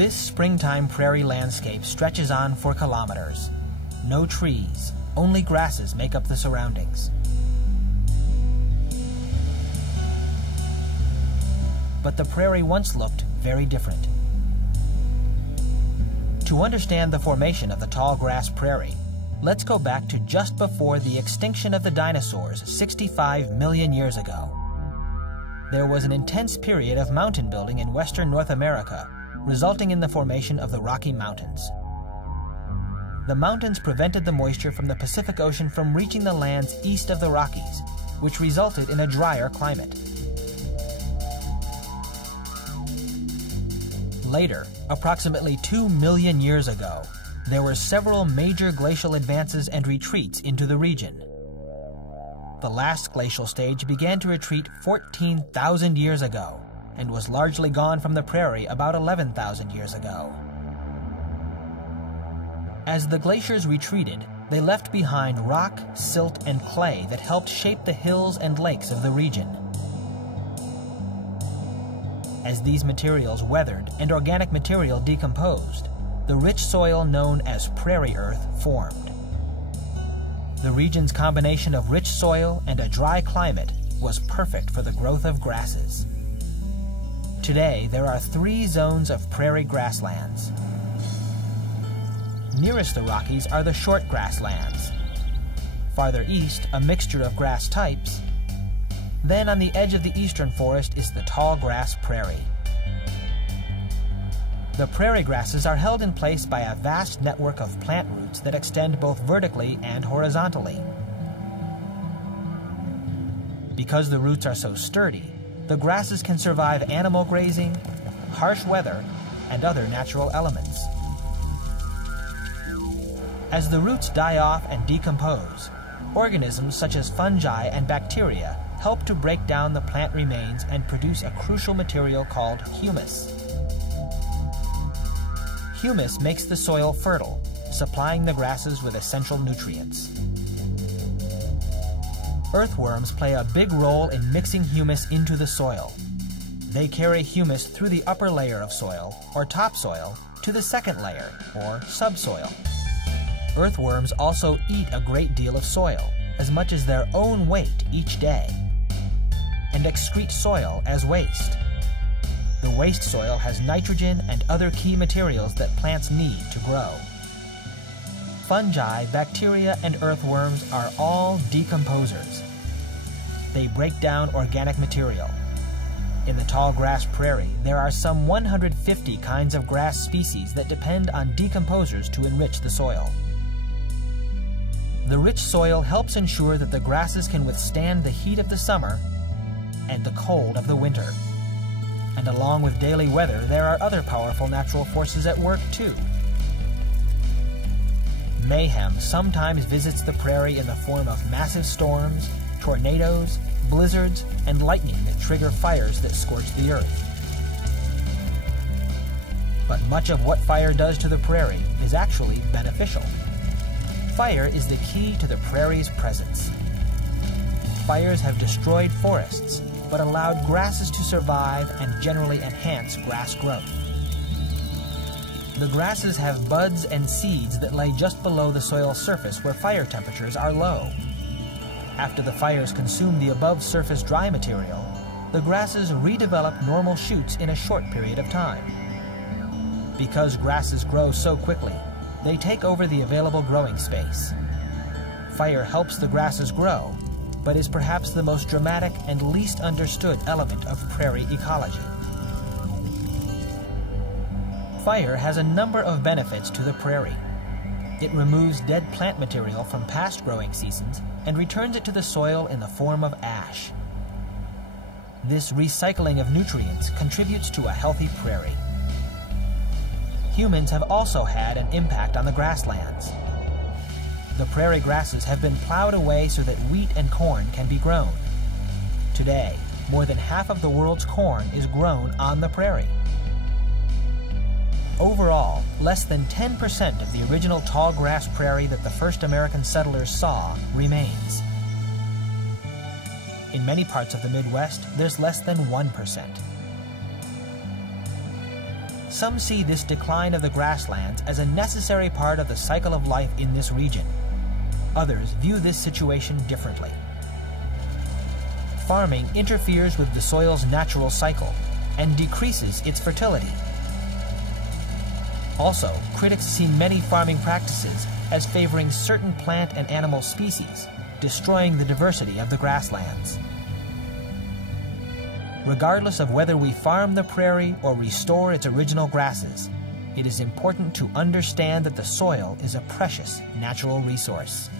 This springtime prairie landscape stretches on for kilometers. No trees, only grasses make up the surroundings. But the prairie once looked very different. To understand the formation of the tall grass prairie, let's go back to just before the extinction of the dinosaurs 65 million years ago. There was an intense period of mountain building in western North America, resulting in the formation of the Rocky Mountains. The mountains prevented the moisture from the Pacific Ocean from reaching the lands east of the Rockies, which resulted in a drier climate. Later, approximately 2 million years ago, there were several major glacial advances and retreats into the region. The last glacial stage began to retreat 14,000 years ago and was largely gone from the prairie about 11,000 years ago. As the glaciers retreated, they left behind rock, silt, and clay that helped shape the hills and lakes of the region. As these materials weathered and organic material decomposed, the rich soil known as prairie earth formed. The region's combination of rich soil and a dry climate was perfect for the growth of grasses. Today, there are 3 zones of prairie grasslands. Nearest the Rockies are the short grasslands. Farther east, a mixture of grass types. Then on the edge of the eastern forest is the tall grass prairie. The prairie grasses are held in place by a vast network of plant roots that extend both vertically and horizontally. Because the roots are so sturdy, the grasses can survive animal grazing, harsh weather, and other natural elements. As the roots die off and decompose, organisms such as fungi and bacteria help to break down the plant remains and produce a crucial material called humus. Humus makes the soil fertile, supplying the grasses with essential nutrients. Earthworms play a big role in mixing humus into the soil. They carry humus through the upper layer of soil, or topsoil, to the second layer, or subsoil. Earthworms also eat a great deal of soil, as much as their own weight each day, and excrete soil as waste. The waste soil has nitrogen and other key materials that plants need to grow. Fungi, bacteria, and earthworms are all decomposers. They break down organic material. In the tall grass prairie, there are some 150 kinds of grass species that depend on decomposers to enrich the soil. The rich soil helps ensure that the grasses can withstand the heat of the summer and the cold of the winter. And along with daily weather, there are other powerful natural forces at work too. Mayhem sometimes visits the prairie in the form of massive storms, tornadoes, blizzards, and lightning that trigger fires that scorch the earth. But much of what fire does to the prairie is actually beneficial. Fire is the key to the prairie's presence. Fires have destroyed forests, but allowed grasses to survive and generally enhance grass growth. The grasses have buds and seeds that lay just below the soil surface where fire temperatures are low. After the fires consume the above-surface dry material, the grasses redevelop normal shoots in a short period of time. Because grasses grow so quickly, they take over the available growing space. Fire helps the grasses grow, but is perhaps the most dramatic and least understood element of prairie ecology. Fire has a number of benefits to the prairie. It removes dead plant material from past growing seasons and returns it to the soil in the form of ash. This recycling of nutrients contributes to a healthy prairie. Humans have also had an impact on the grasslands. The prairie grasses have been plowed away so that wheat and corn can be grown. Today, more than half of the world's corn is grown on the prairie. Overall, less than 10% of the original tall grass prairie that the first American settlers saw remains. In many parts of the Midwest, there's less than 1%. Some see this decline of the grasslands as a necessary part of the cycle of life in this region. Others view this situation differently. Farming interferes with the soil's natural cycle and decreases its fertility. Also, critics see many farming practices as favoring certain plant and animal species, destroying the diversity of the grasslands. Regardless of whether we farm the prairie or restore its original grasses, it is important to understand that the soil is a precious natural resource.